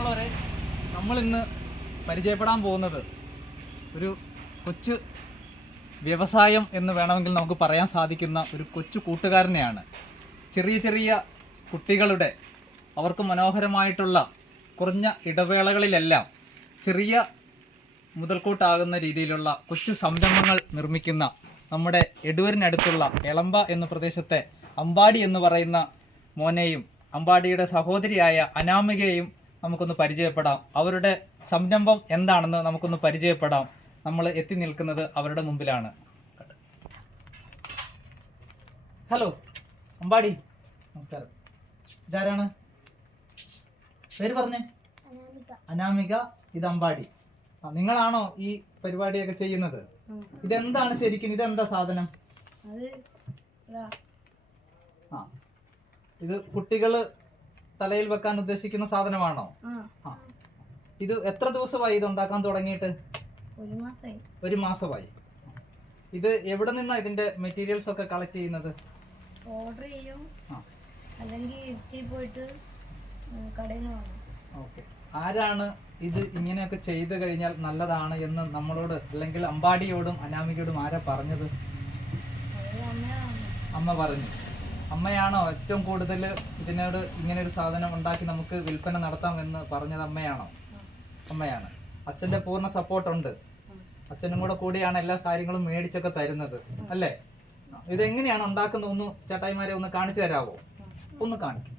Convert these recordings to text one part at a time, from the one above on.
പ്രിയമുള്ളവരെ, നമ്മളിന്ന് പരിചയപ്പെടാൻ പോകുന്നത് ഒരു കൊച്ചു വ്യവസായം എന്ന് വേണമെങ്കിൽ നമുക്ക് പറയാൻ സാധിക്കുന്ന ഒരു കൊച്ചു കൂട്ടുകാരനെയാണ്. ചെറിയ ചെറിയ കുട്ടികളുടെ അവർക്ക് മനോഹരമായിട്ടുള്ള കുറഞ്ഞ ഇടവേളകളിലെല്ലാം ചെറിയ മുതൽക്കൂട്ടാകുന്ന രീതിയിലുള്ള കൊച്ചു സംരംഭങ്ങൾ നിർമ്മിക്കുന്ന നമ്മുടെ എടൂരിനടുത്തുള്ള എളമ്പ എന്ന പ്രദേശത്തെ അമ്പാടി എന്ന് പറയുന്ന മോനെയും അമ്പാടിയുടെ സഹോദരിയായ അനാമികയെയും നമുക്കൊന്ന് പരിചയപ്പെടാം. അവരുടെ സംരംഭം എന്താണെന്ന് നമുക്കൊന്ന് പരിചയപ്പെടാം. നമ്മൾ എത്തി നിൽക്കുന്നത് അവരുടെ മുമ്പിലാണ്. ഹലോ അമ്പാടി, നമസ്കാരം. ഇതാരാണ്? പേര് പറഞ്ഞേ. അനാമിക. ഇത് അമ്പാടി. നിങ്ങളാണോ ഈ പരിപാടിയൊക്കെ ചെയ്യുന്നത്? ഇതെന്താണ് ശരിക്കും? ഇതെന്താ സാധനം? ഇത് കുട്ടികള് തലയിൽ വെക്കാൻ ഉദ്ദേശിക്കുന്ന സാധനമാണോ? ഇത് എത്ര ദിവസമായി ഇത് ഉണ്ടാക്കാൻ തുടങ്ങിയിട്ട്? ഒരു മാസമായി. ഇത് എവിടെ നിന്നാ ഇതിന്റെ മെറ്റീരിയൽസ് ഒക്കെ കളക്ട് ചെയ്യുന്നത്? ഓർഡർ ചെയ്യും, അല്ലെങ്കിൽ പോയിട്ട് കടയിൽ നിന്ന് വാങ്ങും. ഓക്കെ. ആരാണ് ഇത് ഇങ്ങനെയൊക്കെ ചെയ്തു കഴിഞ്ഞാൽ നല്ലതാണ് എന്ന് നമ്മളോട്, അല്ലെങ്കിൽ അമ്പാടിയോടും അനാമികയോടും ആരാ പറഞ്ഞത്? അമ്മ പറഞ്ഞു. അമ്മയാണോ ഏറ്റവും കൂടുതൽ ഇതിനോട് ഇങ്ങനെ ഒരു സാധനം ഉണ്ടാക്കി നമുക്ക് വിൽപ്പന നടത്താം എന്ന് പറഞ്ഞത്? അമ്മയാണോ? അമ്മയാണ്. അച്ഛന്റെ പൂർണ്ണ സപ്പോർട്ടുണ്ട്. അച്ഛനും കൂടെ കൂടിയാണ് എല്ലാ കാര്യങ്ങളും മേടിച്ചൊക്കെ തരുന്നത് അല്ലേ? ഇതെങ്ങനെയാണ് ഉണ്ടാക്കുന്നത്? ഒന്ന് ചേട്ടായിമാരെ ഒന്ന് കാണിച്ചു തരാവോ? ഒന്ന് കാണിക്കും.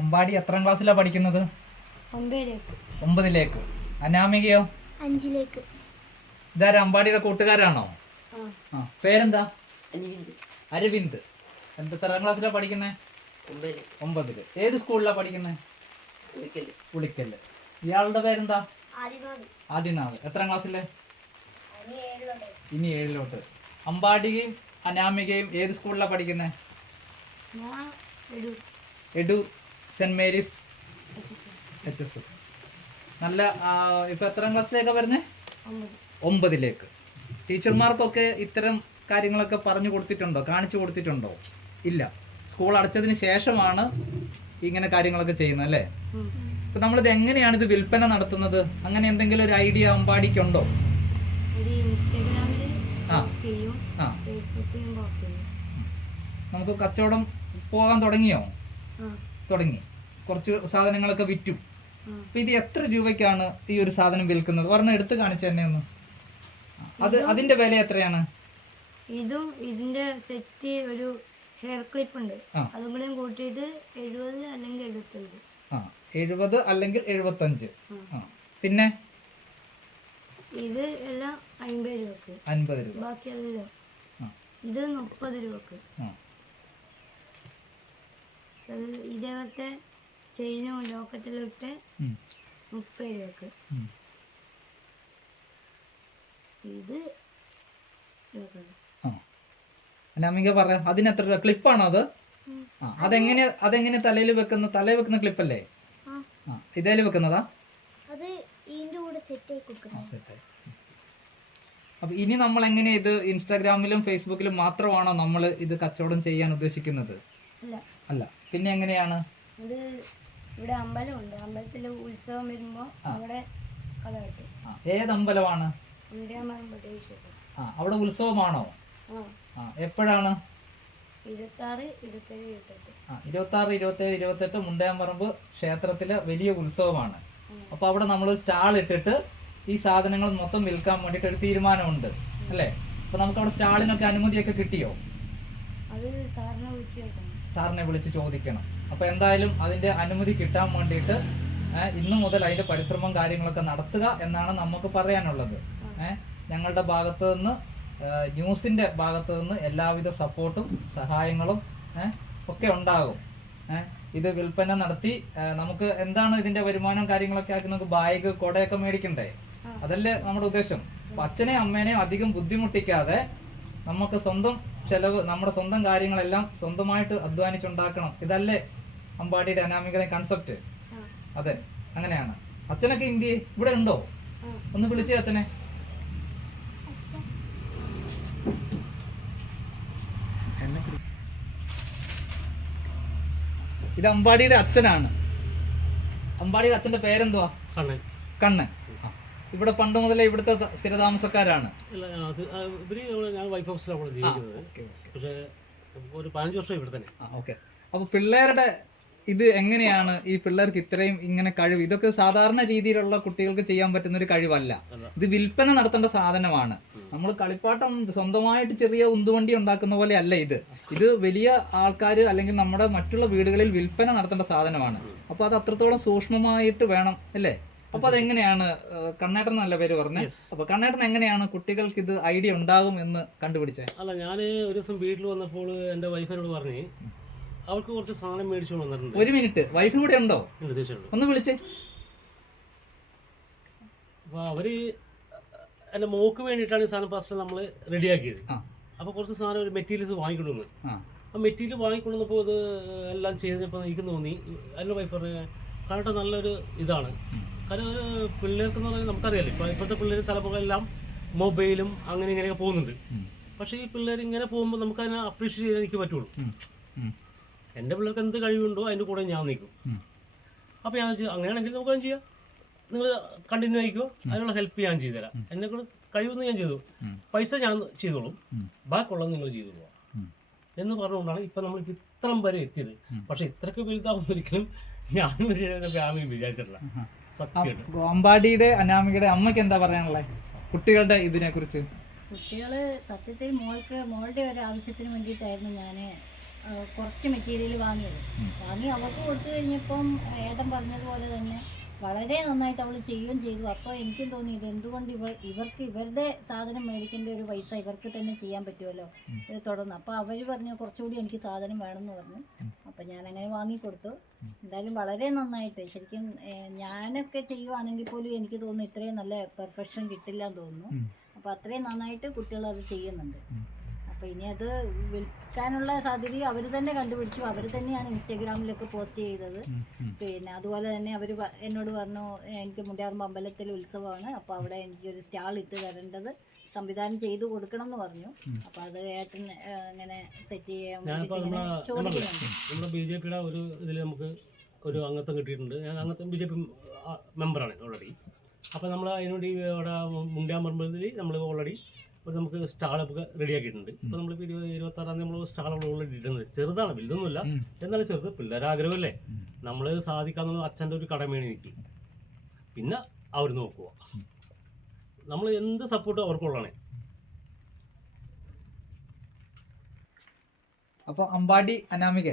അമ്പാടി എത്രാം ക്ലാസ്സിലാ പഠിക്കുന്നത്? 9ലേക്ക്. അനാമികയോ? 5ലേക്ക്. ഇതാരാ? അമ്പാടിയുടെ കൂട്ടുകാരാണോ? പേരെന്താ? അരവിന്ദ്. എത്രാം ക്ലാസ്സിലാ പഠിക്കുന്നത്? 9ല്. ഏത് സ്കൂളിലാ പഠിക്കുന്നത്? ഉളിക്കല്. ഇയാളുടെ പേരെന്താ? ആദിനാഥ്. എത്രാം ക്ലാസ്സില്? ഇനി 7ലോട്ട്. അമ്പാടിയും അനാമികയും ഏത് സ്കൂളിലാ പഠിക്കുന്നത്? Edoor saint Mary's HSS. നല്ല. ഇപ്പൊ എത്രാം ക്ലാസ്സിലേക്കാ വരുന്നേ? 9ലേക്ക്. ടീച്ചർമാർക്കൊക്കെ ഇത്തരം കാര്യങ്ങളൊക്കെ പറഞ്ഞു കൊടുത്തിട്ടുണ്ടോ? കാണിച്ചു കൊടുത്തിട്ടുണ്ടോ? ഇല്ല. സ്കൂൾ അടച്ചതിന് ശേഷമാണ് ഇങ്ങനെ കാര്യങ്ങളൊക്കെ ചെയ്യുന്നത് അല്ലേ? ഇപ്പൊ നമ്മളിത് എങ്ങനെയാണ് ഇത് വിൽപ്പന നടത്തുന്നത്? അങ്ങനെ എന്തെങ്കിലും ഒരു ഐഡിയ അമ്പാടിക്കുണ്ടോ? നമുക്ക് കച്ചവടം പോകാൻ തുടങ്ങിയോ? തുടങ്ങി. കുറച്ച് സാധനങ്ങളൊക്കെ വിറ്റു. അപ്പൊ ഇത് എത്ര രൂപയ്ക്കാണ് ഈ ഒരു സാധനം വിൽക്കുന്നത്? ഒരെണ്ണം എടുത്ത് കാണിച്ചു തന്നെ ഒന്ന്. അതിന്റെ വില എത്രയാണ്? ഇതും ഇതിന്റെ സെറ്റ് ഒരു ഹെയർ ക്ലിപ്പ് ഉണ്ട്, അതും കൂടെ കൂട്ടിയിട്ട് 70 അല്ലെങ്കിൽ 75. 70 അല്ലെങ്കിൽ 75. പിന്നെ ഇത് എല്ലാം 50 രൂപക്ക്. 50 രൂപ. ബാക്കി അതല്ലോ. ഇത് 30 രൂപക്ക്. ഇതേപോലത്തെ ചെയിനും ലോക്കറ്റിലൊക്കെ 30 രൂപക്ക്. ഇത് അനാമിക പറ, അതിനെത്ര രൂപ? ക്ലിപ്പാണോ അത്? അതെങ്ങനെ തലയിൽ വെക്കുന്ന ക്ലിപ്പല്ലേ? ഇതേല് വെക്കുന്നതാ? അപ്പൊ ഇനി നമ്മൾ എങ്ങനെ ഇത് ഇൻസ്റ്റാഗ്രാമിലും ഫേസ്ബുക്കിലും മാത്രമാണോ നമ്മൾ ഇത് കച്ചവടം ചെയ്യാൻ ഉദ്ദേശിക്കുന്നത്? അല്ല. പിന്നെ എങ്ങനെയാണ്? ഇവിടെ അമ്പലമുണ്ട്, അമ്പലത്തില് ഉത്സവം വരുമ്പോ അവിടെ കട കെട്ടും. ഏത് അമ്പലമാണ്? അവിടെ ഉത്സവമാണോ? എപ്പോഴാണ്? 26, 27, 28. 26, 27, 28 മുണ്ടയാമ്പറമ്പ് ക്ഷേത്രത്തിലെ വലിയ ഉത്സവമാണ്. അപ്പൊ അവിടെ നമ്മൾ സ്റ്റാൾ ഇട്ടിട്ട് ഈ സാധനങ്ങൾ മൊത്തം വിൽക്കാൻ വേണ്ടിട്ട് ഒരു തീരുമാനമുണ്ട് അല്ലേ? അപ്പൊ നമുക്ക് അവിടെ സ്റ്റാളിനൊക്കെ അനുമതിയൊക്കെ കിട്ടിയോ? അത് സാറിനെ വിളിച്ച് ചോദിക്കണം. അപ്പൊ എന്തായാലും അതിന്റെ അനുമതി കിട്ടാൻ വേണ്ടിയിട്ട് ഇന്നു മുതൽ അതിന്റെ പരിശ്രമം കാര്യങ്ങളൊക്കെ നടത്തുക എന്നാണ് നമുക്ക് പറയാനുള്ളത്. ഞങ്ങളുടെ ഭാഗത്ത് നിന്ന്, ന്യൂസിന്റെ ഭാഗത്ത് നിന്ന് എല്ലാവിധ സപ്പോർട്ടും സഹായങ്ങളും ഒക്കെ ഉണ്ടാകും. ഇത് വിൽപ്പന നടത്തി നമുക്ക് എന്താണ് ഇതിന്റെ വരുമാനം കാര്യങ്ങളൊക്കെ ആക്കി നമുക്ക് ബാഗ് കൊടയൊക്കെ മേടിക്കണ്ടേ? അതല്ലേ നമ്മുടെ ഉദ്ദേശം. അപ്പൊ അച്ഛനെയും അമ്മേനെയും അധികം ബുദ്ധിമുട്ടിക്കാതെ നമുക്ക് സ്വന്തം ചെലവ്, നമ്മുടെ സ്വന്തം കാര്യങ്ങളെല്ലാം സ്വന്തമായിട്ട് അധ്വാനിച്ചുണ്ടാക്കണം. ഇതല്ലേ അമ്പാടിയുടെ അനാമികയുടെ കൺസെപ്റ്റ്? അതെ, അങ്ങനെയാണ്. അച്ഛനൊക്കെ ഇന്ത്യ ഇവിടെ ഉണ്ടോ? ഒന്ന് വിളിച്ചേ അച്ഛനെ. ഇത് അമ്പാടിയുടെ അച്ഛനാണ്. അമ്പാടിയുടെ അച്ഛന്റെ പേരെന്തുവാ? കണ്ണൻ. ഇവിടെ പണ്ട് മുതലേ ഇവിടുത്തെ സ്ഥിരതാമസക്കാരാണ്. അപ്പൊ പിള്ളേരുടെ ഇത് എങ്ങനെയാണ്? ഈ പിള്ളേർക്ക് ഇത്രയും ഇങ്ങനെ കഴിവ്, ഇതൊക്കെ സാധാരണ രീതിയിലുള്ള കുട്ടികൾക്ക് ചെയ്യാൻ പറ്റുന്ന ഒരു കഴിവല്ല. ഇത് വിൽപ്പന നടത്തേണ്ട സാധനമാണ്. നമ്മൾ കളിപ്പാട്ടം സ്വന്തമായിട്ട് ചെറിയ ഉന്തുവണ്ടി ഉണ്ടാക്കുന്ന പോലെ അല്ല ഇത്. ഇത് വലിയ ആൾക്കാർ അല്ലെങ്കിൽ നമ്മുടെ മറ്റുള്ള വീടുകളിൽ വിൽപ്പന നടത്തേണ്ട സാധനമാണ്. അപ്പൊ അത് അത്രത്തോളം സൂക്ഷ്മമായിട്ട് വേണം അല്ലേ? അപ്പൊ അതെങ്ങനെയാണ്? കണ്ണേട്ടൻ നല്ല പേര് പറഞ്ഞു. അപ്പൊ കണ്ണേട്ടൻ എങ്ങനെയാണ് കുട്ടികൾക്ക് ഇത് ഐഡിയ ഉണ്ടാകും എന്ന് കണ്ടുപിടിച്ചത്? അല്ല, ഞാൻ ഒരു ദിവസം വീട്ടിൽ വന്നപ്പോൾ എന്റെ വൈഫിനോട് പറഞ്ഞ് അവർക്ക് കുറച്ച് സാധനം മേടിച്ചു വന്നിട്ടുണ്ട്. ഒരു മിനിറ്റ്, വൈഫ് കൂടെ ഉണ്ടോ? ഒന്ന് വിളിച്ചേ. അപ്പൊ അവര് എന്റെ മോക്ക് വേണ്ടിയിട്ടാണ് ഈ സാധനം ഫസ്റ്റ് നമ്മൾ റെഡിയാക്കിയത്. അപ്പൊ കുറച്ച് സാധനം ഒരു മെറ്റീരിയൽസ് വാങ്ങിക്കൊണ്ടുവന്ന്. ആ മെറ്റീരിയൽ വാങ്ങിക്കൊണ്ടുവന്നപ്പോൾ ഇത് എല്ലാം ചെയ്തപ്പോൾ എനിക്ക് തോന്നി, എൻ്റെ വൈഫ് പറഞ്ഞ കാരണം നല്ലൊരു ഇതാണ്. കാരണം പിള്ളേർക്ക് എന്ന് പറഞ്ഞാൽ നമുക്കറിയാലോ, ഇപ്പോഴത്തെ പിള്ളേർ തലമുറയെല്ലാം മൊബൈലും അങ്ങനെ ഇങ്ങനെയൊക്കെ പോകുന്നുണ്ട്. പക്ഷേ ഈ പിള്ളേർ ഇങ്ങനെ പോകുമ്പോൾ നമുക്ക് അതിനെ അപ്രീഷിയേറ്റ് ചെയ്യാൻ എനിക്ക് പറ്റുള്ളൂ. എൻ്റെ പിള്ളേർക്ക് എന്ത് കഴിവുണ്ടോ അതിൻ്റെ കൂടെ ഞാൻ നിൽക്കും. അപ്പോൾ ഞാൻ അങ്ങനെയാണെങ്കിൽ നമുക്ക് അത് ചെയ്യാം, നിങ്ങൾ കണ്ടിന്യൂ ആയിക്കോ, അതിനുള്ള ഹെൽപ്പ് ഞാൻ ചെയ്തുതരാം. എന്നെ കൂടെ കഴിവൊന്നും ഞാൻ ചെയ്തു, പൈസ ഞാൻ ചെയ്തോളും, ബാക്കിയുള്ളത് നിങ്ങൾ ചെയ്തു പോവാം എന്ന് പറഞ്ഞുകൊണ്ടാണ് ഇപ്പം നമ്മൾ ഇത്രം വരെ എത്തിയത്. പക്ഷെ ഇത്രയ്ക്ക് വലുതാവുന്ന ഒരിക്കലും ഞാനും ഫാമിലി വിചാരിച്ചിട്ടില്ല. സത്യമായിട്ട്. അമ്പാടിയുടെ അനാമികയുടെ അമ്മയ്ക്ക് എന്താ പറയാനുള്ളത് കുട്ടികളുടെ ഇതിനെ കുറിച്ച്? കുട്ടികള് സത്യത്തിൽ മോളുടെ ഒരു ആവശ്യത്തിന് വേണ്ടിയിട്ടായിരുന്നു ഞാൻ കുറച്ച് മെറ്റീരിയൽ വാങ്ങി അവർക്ക് കൊടുത്തു കഴിഞ്ഞപ്പം ഏട്ടൻ പറഞ്ഞതുപോലെ തന്നെ വളരെ നന്നായിട്ട് അവൾ ചെയ്യുകയും ചെയ്തു. അപ്പോൾ എനിക്കും തോന്നി ഇതെന്തുകൊണ്ട് ഇവർക്ക് ഇവരുടെ സാധനം മേടിക്കേണ്ട ഒരു പൈസ ഇവർക്ക് തന്നെ ചെയ്യാൻ പറ്റുമല്ലോ ഇത് തുടർന്ന്. അപ്പോൾ അവർ പറഞ്ഞു കുറച്ചുകൂടി എനിക്ക് സാധനം വേണമെന്ന് പറഞ്ഞു. അപ്പം ഞാനങ്ങനെ വാങ്ങിക്കൊടുത്തു. എന്തായാലും വളരെ നന്നായിട്ട്, ശരിക്കും ഞാനൊക്കെ ചെയ്യുവാണെങ്കിൽ പോലും എനിക്ക് തോന്നുന്നു ഇത്രയും നല്ല പെർഫെക്ഷൻ കിട്ടില്ല എന്ന് തോന്നുന്നു. അപ്പോൾ അത്രയും നന്നായിട്ട് കുട്ടികൾ അത് ചെയ്യുന്നുണ്ട്. അപ്പോൾ ഇനി അത് വിൽക്കാനുള്ള സാധ്യത അവർ തന്നെ കണ്ടുപിടിച്ചു. അവർ തന്നെയാണ് ഇൻസ്റ്റാഗ്രാമിലൊക്കെ പോസ്റ്റ് ചെയ്തത്. പിന്നെ അതുപോലെ തന്നെ അവർ എന്നോട് പറഞ്ഞു എനിക്ക് മുണ്ടയാമ്പറമ്പ് അമ്പലത്തിൽ ഉത്സവമാണ്, അപ്പോൾ അവിടെ എനിക്കൊരു സ്റ്റാൾ ഇട്ട് തരേണ്ടത് സംവിധാനം ചെയ്തു കൊടുക്കണം എന്ന് പറഞ്ഞു. അപ്പോൾ അത് ഏട്ടൻ ഇങ്ങനെ സെറ്റ് ചെയ്യാൻ ചോദിക്കുന്നുണ്ട്. നമ്മുടെ BJP ഒരു ഇതിൽ നമുക്ക് ഒരു അംഗത്വം കിട്ടിയിട്ടുണ്ട്. ഞാൻ അംഗത്വം BJP മെമ്പറാണ് ഓൾറെഡി. അപ്പോൾ നമ്മൾ അതിനുവേണ്ടി അവിടെ മുണ്ടയാമ്പറമ്പിൽ നമ്മൾ ഓൾറെഡി നമുക്ക് സ്റ്റാളൊക്കെ റെഡിയാക്കിയിട്ടുണ്ട്. ഇപ്പോൾ നമ്മളിപ്പോൾ 26 നമ്മൾ സ്റ്റാൾ അവിടെ ഓൾറെഡി ഇടുന്നത്. ചെറുതാണ്, വലുതൊന്നുമില്ല, എന്നാലും ചെറുത്. പിള്ളേരെ ആഗ്രഹമല്ലേ, നമ്മൾ സാധിക്കാന്നുള്ള അച്ഛൻ്റെ ഒരു കടമയാണ് എനിക്ക്. പിന്നെ അവർ നോക്കുക, നമ്മൾ എന്ത് സപ്പോർട്ടും അവർക്കുള്ളതാണ്. അപ്പൊ അമ്പാടി അനാമിക,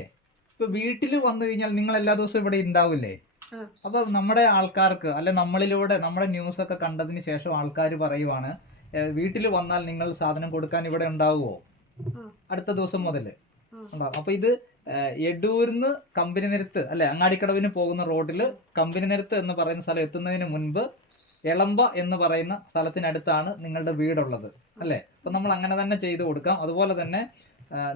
ഇപ്പൊ വീട്ടിൽ വന്നു കഴിഞ്ഞാൽ നിങ്ങൾ എല്ലാ ദിവസവും ഇവിടെ ഉണ്ടാവില്ലേ? അപ്പൊ നമ്മുടെ ആൾക്കാർക്ക് അല്ലെ നമ്മളിലൂടെ നമ്മുടെ ന്യൂസ് ഒക്കെ കണ്ടതിന് ശേഷം ആൾക്കാർ പറയുവാണ് വീട്ടിൽ വന്നാൽ നിങ്ങൾ സാധനം കൊടുക്കാൻ ഇവിടെ ഉണ്ടാവുമോ? അടുത്ത ദിവസം മുതൽ ഉണ്ടാവും. അപ്പൊ ഇത് എടൂരിന്ന് കമ്പനി നിരത്ത് അല്ലെ, അങ്ങാടിക്കടവിന് പോകുന്ന റോഡില് കമ്പനി നിരത്ത് എന്ന് പറയുന്ന സ്ഥലം എത്തുന്നതിന് മുൻപ് എളമ്പ എന്ന് പറയുന്ന സ്ഥലത്തിനടുത്താണ് നിങ്ങളുടെ വീടുള്ളത് അല്ലേ? അപ്പൊ നമ്മൾ അങ്ങനെ തന്നെ ചെയ്തു കൊടുക്കാം. അതുപോലെ തന്നെ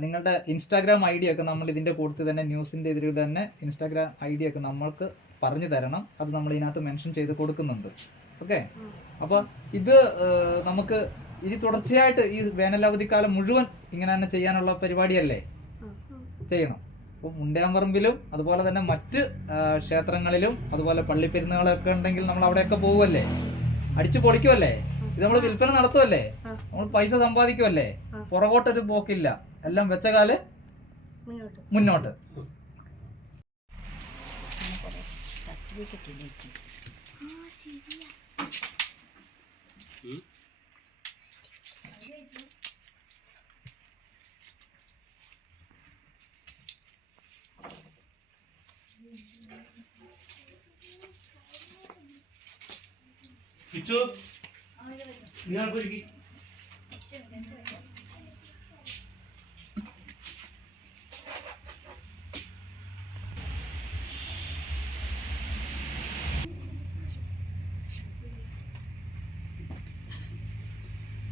നിങ്ങളുടെ ഇൻസ്റ്റാഗ്രാം ID ഒക്കെ നമ്മൾ ഇതിന്റെ കൂട്ടത്തിൽ തന്നെ ന്യൂസിന്റെ ഇതിൽ തന്നെ ഇൻസ്റ്റാഗ്രാം ID ഒക്കെ നമ്മൾക്ക് പറഞ്ഞു തരണം. അത് നമ്മൾ ഇതിനകത്ത് മെൻഷൻ ചെയ്ത് കൊടുക്കുന്നുണ്ട്. ഓക്കെ, അപ്പൊ ഇത് നമുക്ക് ഇനി തുടർച്ചയായിട്ട് ഈ വേനലവധിക്കാലം മുഴുവൻ ഇങ്ങനെ തന്നെ ചെയ്യാനുള്ള പരിപാടിയല്ലേ? ചെയ്യണം. അപ്പോൾ മുണ്ടയാമ്പറമ്പിലും അതുപോലെ തന്നെ മറ്റ് ക്ഷേത്രങ്ങളിലും അതുപോലെ പള്ളിപ്പെരുന്നാളൊക്കെ ഉണ്ടെങ്കിൽ നമ്മൾ അവിടെയൊക്കെ പോവുമല്ലേ, അടിച്ചു പൊളിക്കുമല്ലേ, ഇത് നമ്മൾ വിൽപ്പന നടത്തുമല്ലേ? നമ്മൾ പൈസ സമ്പാദിക്കുമല്ലേ, പുറകോട്ടൊരു പോക്കില്ല, എല്ലാം വെച്ച കാല് മുന്നോട്ട്. മുന്നോട്ട്. സർട്ടിഫിക്കറ്റ് ഇല്ലേ?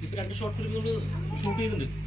ഇപ്പൊ 2 ഷോർട്ട് ഫിലിം നമ്മൾ ഷൂട്ട് ചെയ്യുന്നുണ്ട്.